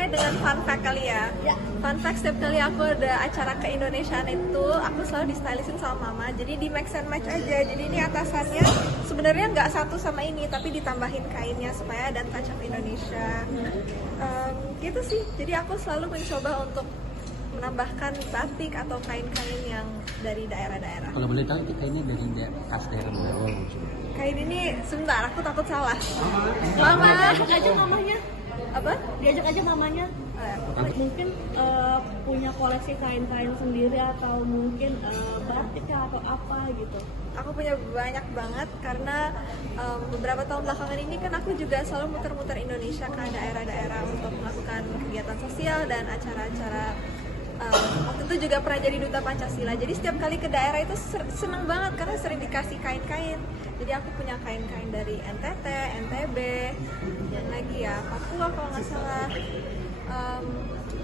mulai dengan fun fact kali ya. Fun fact, setiap kali aku ada acara ke-Indonesiaan itu, aku selalu di-stylishin sama mama. Jadi di mix and match aja. Jadi ini atasannya sebenarnya nggak satu sama ini, tapi ditambahin kainnya supaya ada touch of Indonesia. Gitu sih. Jadi aku selalu mencoba untuk menambahkan batik atau kain-kain yang dari daerah-daerah. Kalau boleh tahu itu kainnya dari khas daerah mana? Kain ini, sebentar, aku takut salah. Mama, Diajak aja mamanya. apa? Diajak aja mamanya. Mungkin punya koleksi kain-kain sendiri atau mungkin batik atau apa gitu. Aku punya banyak banget karena beberapa tahun belakangan ini kan aku juga selalu muter-muter Indonesia ke daerah-daerah untuk melakukan kegiatan sosial dan acara-acara. Waktu itu juga pernah jadi duta Pancasila. Jadi setiap kali ke daerah itu seneng banget karena sering dikasih kain-kain. Jadi aku punya kain-kain dari NTT, NTB, dan lagi ya Papua kalau nggak salah.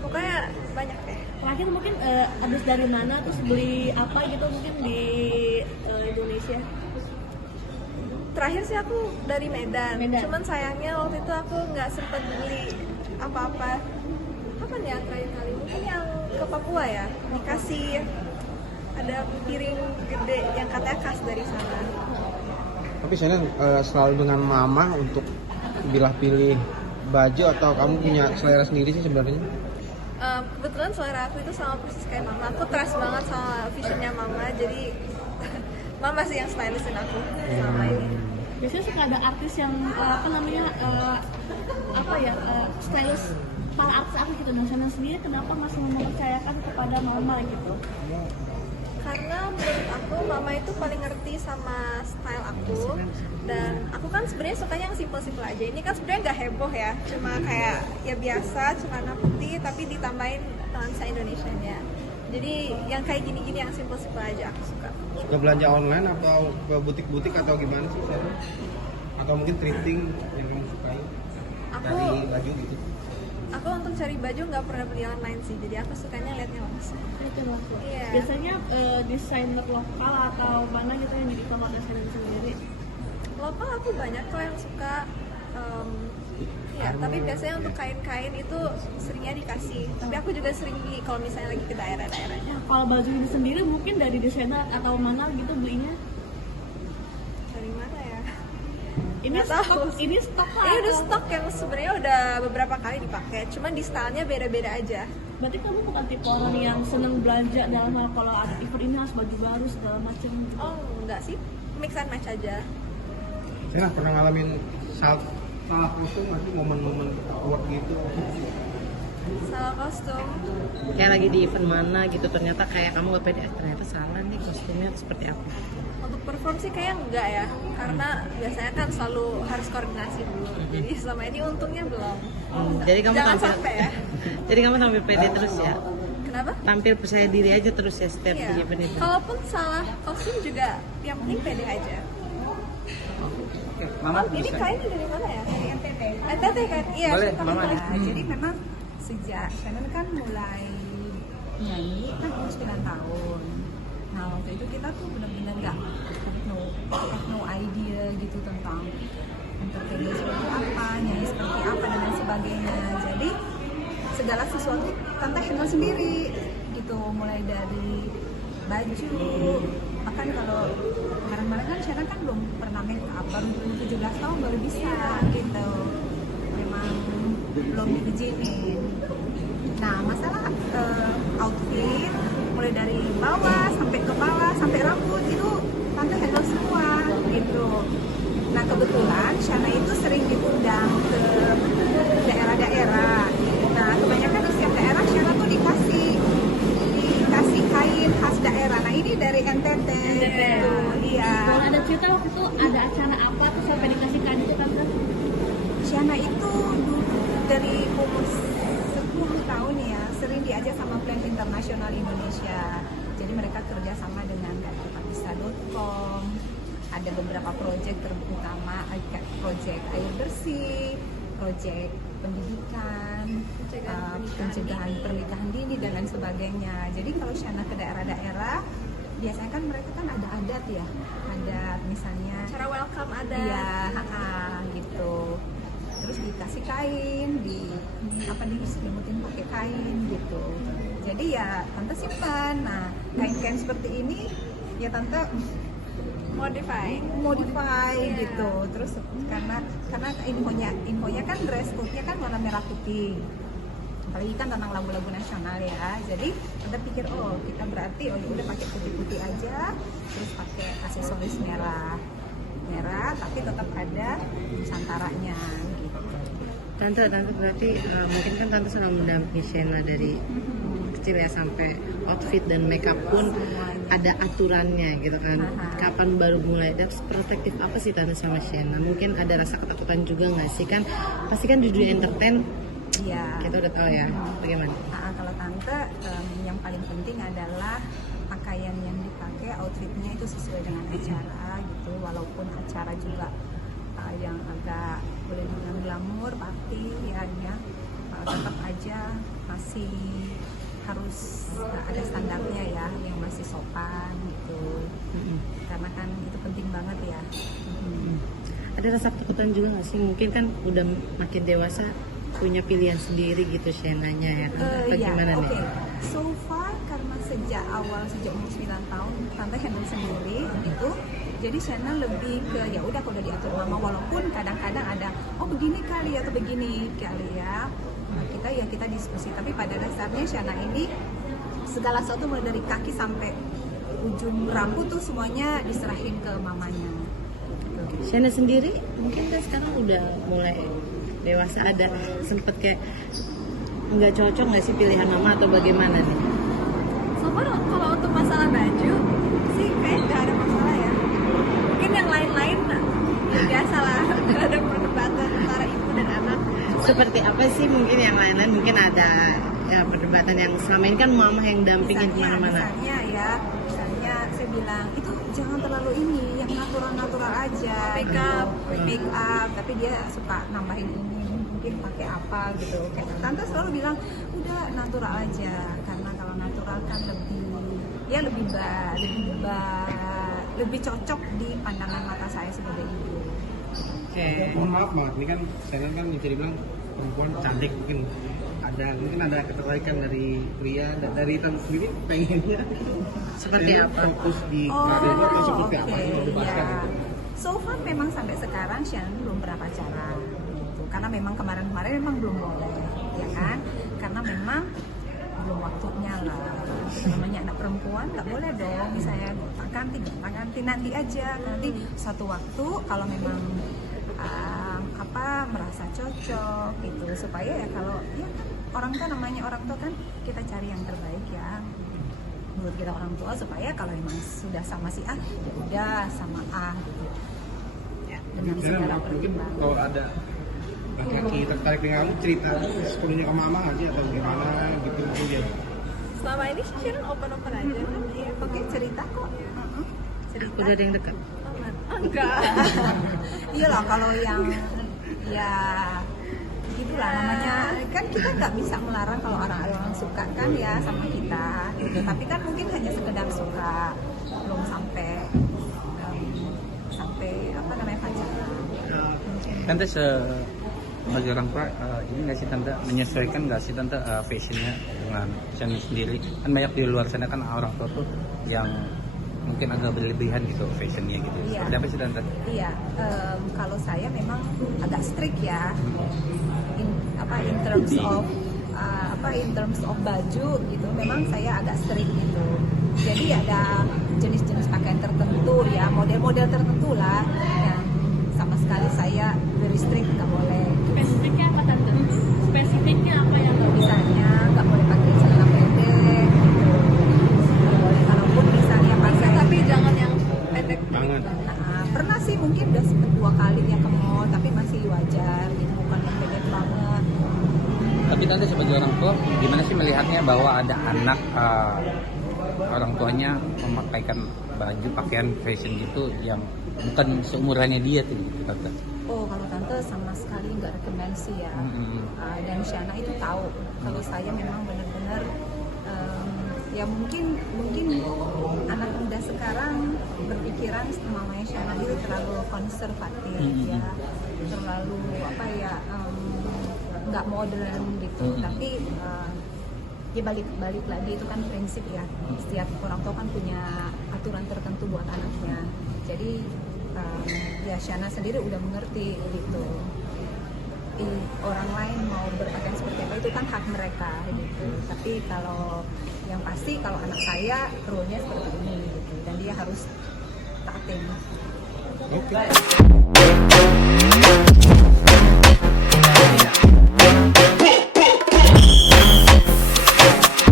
Pokoknya banyak deh. Terakhir mungkin habis dari mana terus beli apa gitu mungkin di Indonesia. Terakhir sih aku dari Medan. Cuman sayangnya waktu itu aku nggak sempet beli apa-apa. Kapan ya terakhir kali? Mungkin yang ke Papua ya, dikasih ada piring gede yang katanya khas dari sana. Tapi Shana selalu dengan mama untuk pilih baju atau kamu punya selera sendiri sih sebenarnya? Kebetulan selera aku itu sama persis kayak mama. Aku trust banget sama visionnya mama, jadi mama sih yang stylistin aku selama ini. Biasanya suka ada artis yang stylist para artis gitu. Nah, Shana sendiri kenapa masih mempercayakan kepada mama gitu? Karena menurut aku mama itu paling ngerti sama style aku, dan aku kan sebenarnya sukanya yang simple-simple aja. Ini kan sebenarnya nggak heboh ya, cuma kayak ya biasa, celana putih tapi ditambahin nuansa Indonesianya. Jadi yang kayak gini-gini yang simple-simple aja aku suka. Suka belanja online atau ke butik-butik atau gimana sih Shana? Atau mungkin thrifting yang kamu sukai dari baju gitu? Aku untuk cari baju nggak pernah beli online sih, jadi aku sukanya liatnya langsung. Iya. Biasanya desainer lokal atau mana gitu yang jadi rekomendasi sendiri? Lokal aku banyak kok yang suka. Ya, tapi biasanya untuk kain-kain itu seringnya dikasih. Tapi aku juga sering beli kalau misalnya lagi ke daerah-daerahnya. Kalau baju ini sendiri mungkin dari desainer atau mana gitu belinya? Dari mana ya? Ini Nggak tahu. Ini stok lah. Ini udah stok yang sebenarnya udah beberapa kali dipakai. Cuman di stylenya beda-beda aja. Berarti kamu bukan tipe orang yang seneng belanja dalam hal kalau ada event ini harus baju baru segala macam gitu. Oh, enggak sih. Mix and match aja. Saya pernah ngalamin salah kostum masih momen-momen awkward gitu. Salah kostum. Kayak lagi di event mana gitu ternyata kayak kamu gak pede, ternyata salah nih kostumnya seperti apa. Untuk perform sih kayaknya enggak ya. Karena biasanya kan selalu harus koordinasi dulu. Jadi selama ini untungnya belum. Jadi kamu Jangan tampil sampai ya. Jadi kamu tampil pede terus ya. Kenapa? Tampil percaya diri aja terus ya setiap Iya. di event itu. Kalaupun salah kostum juga yang penting pede aja. Mama Ini kainnya dari mana ya? Dari NTT. NTT kan? Iya. Boleh, suka Mama. banget. Nah, jadi memang sejak Shannon kan mulai nyanyi kan umur 9 tahun. Nah waktu itu kita tuh benar-benar nggak no idea gitu tentang entertainment seperti apa, nyanyi seperti apa dan lain sebagainya. Jadi segala sesuatu tante handle sendiri gitu, mulai dari baju, bahkan kalau barang-barang kan Shannon kan belum pernah make up, baru 17 tahun baru bisa gitu, memang belum diizinin. Nah masalah outfit mulai dari bawah sampai ke bawah sampai rambut itu tante handle semua gitu. Nah kebetulan Shana itu sering diundang ke daerah-daerah. Nah kebanyakan di setiap daerah Shana tuh dikasih kain khas daerah. Nah ini dari NTT gitu. Iya. Kalau ada cerita waktu itu ada acara apa tuh sampai dikasih kain itu tante? Shana itu dulu dari umur 10 tahun ya sering diajak sama Plan Internasional Indonesia. Jadi mereka kerjasama dengan kitabisa.com. Ada beberapa proyek terutama proyek air bersih, proyek pendidikan, pencegahan pernikahan dini dan lain sebagainya. Jadi kalau Shana ke daerah-daerah, biasanya kan mereka kan ada adat ya, adat misalnya. Cara welcome ada. Iya, gitu. Terus dikasih kain, diselimutin pakai kain gitu. Jadi ya tante simpan. Nah kain-kain seperti ini ya tante modify gitu. Terus karena infonya kan dress code-nya kan warna merah putih. Apalagi kan tentang lagu-lagu nasional ya. Jadi tante pikir kita berarti udah pakai putih-putih aja, terus pakai aksesoris merah tapi tetap ada Nusantaranya gitu. Tante berarti mungkin kan tante sudah mendampingi Shena dari kecil ya sampai outfit dan makeup pun ada aturannya gitu kan. Kapan baru mulai? Dan perspektif apa sih tante sama Shena? Mungkin ada rasa ketakutan juga nggak sih kan? Pasti kan di dunia entertain Iya. kita udah tahu ya. Bagaimana? Kalau tante yang paling penting adalah pakaian yang dipakai, outfitnya itu sesuai dengan acara gitu. Walaupun acara juga yang agak boleh dibilang glamour, party ya, tetap aja masih harus ada standarnya ya, yang masih sopan gitu. Karena kan itu penting banget ya. Ada rasa ketakutan juga nggak sih? Mungkin kan udah makin dewasa punya pilihan sendiri gitu Shenanya ya. Bagaimana nih? Oke. So far karena sejak umur 9 tahun tante handle sendiri gitu. Jadi Shena lebih ke ya udah kalau udah diatur mama, walaupun kadang-kadang ada begini kali atau begini kali ya. Nah, kita diskusi, tapi pada dasarnya Shena ini segala sesuatu mulai dari kaki sampai ujung rambut tuh semuanya diserahin ke mamanya. Shena sendiri mungkin kan sekarang udah mulai dewasa, ada sempet kayak nggak cocok nggak sih pilihan mama atau bagaimana nih? So far kalau untuk masalah baju sih kayak nggak ada masalah ya. Mungkin yang lain-lain ya biasa lah, ada perdebatan antara ibu dan anak. Seperti apa sih mungkin yang lain-lain? Mungkin ada ya perdebatan yang selama ini kan mama yang dampingin kemana-mana. Misalnya saya bilang itu jangan terlalu ini, yang natural aja. Make up, tapi dia suka nambahin ini, mungkin pakai apa gitu. Kayak tante selalu bilang udah natural aja, karena kalau natural kan lebih cocok di pandangan mata saya sebagai ibu. Mohon maaf banget, ini kan saya kan bisa dibilang perempuan cantik, mungkin ada ketertarikan dari pria, dan dari tante sendiri pengennya Seperti apa? fokus di karir atau seperti apa yang dibahaskan ya. itu. So far memang sampai sekarang Shen belum pernah pacaran gitu. Karena memang kemarin-kemarin memang belum boleh, ya kan? Karena memang belum waktunya lah. Namanya anak perempuan nggak boleh dong, misalnya gonta-ganti nanti aja, nanti suatu waktu kalau memang merasa cocok gitu, supaya ya kalau ya kan orang kan namanya orang tua kan kita cari yang terbaik ya menurut kita orang tua, supaya kalau memang sudah sama si A ya udah sama A gitu ya, dengan segala Mungkin pertimbangan. kalau ada laki-laki tertarik dengan kamu, cerita sepenuhnya ke mama aja atau gimana gitu aja. Selama ini sih Sharon open aja kan. Iya, oke, cerita kok. Cerita. Udah ada yang dekat. Aman. Enggak. Iyalah kalau yang ya gitulah namanya, kan kita nggak bisa melarang kalau orang-orang suka kan ya sama kita gitu. Tapi kan mungkin hanya sekedar suka, belum sampai pacaran. Tante sebagai orang tua ini nggak sih tante menyesuaikan nggak sih tante fashionnya dengan Shena sendiri? Kan banyak di luar sana kan orang tua tuh yang mungkin agak berlebihan gitu fashionnya gitu. Iya. Seperti apa sih tante? Iya, kalau saya memang agak strict ya, in terms of baju gitu. Memang saya agak strict gitu. Jadi ada jenis-jenis pakaian tertentu ya, model-model tertentu lah yang sama sekali saya very strict, nggak boleh. Spesifiknya apa tante? Spesifiknya apa yang nggak bisa? Misalnya nggak boleh pakai celana pendek gitu. Nggak boleh, kalaupun misalnya pakai Tapi jangan yang pendek Banget. pernah sih mungkin udah sempet 2 kali ya ke mall, tapi masih wajar gitu, bukan yang pendek banget. Tapi tante sebagai orang tua gimana sih melihatnya bahwa ada anak orang tuanya memakaikan baju pakaian fashion gitu yang bukan seumurannya dia tuh gitu, tante? Oh, kalau tante sama sekali nggak rekomend sih ya. Dan Shana itu tahu kalau saya memang benar-benar ya mungkin anak muda sekarang berpikiran mamanya Shana itu terlalu konservatif ya, terlalu nggak modern gitu. Tapi ya balik lagi itu kan prinsip ya. Setiap orang tua kan punya aturan tertentu buat anaknya. Jadi ya Shana sendiri udah mengerti gitu. Orang lain mau berpakaian seperti apa itu kan hak mereka gitu. Tapi kalau yang pasti kalau anak saya rule-nya seperti ini gitu, dan dia harus taatin. Oke.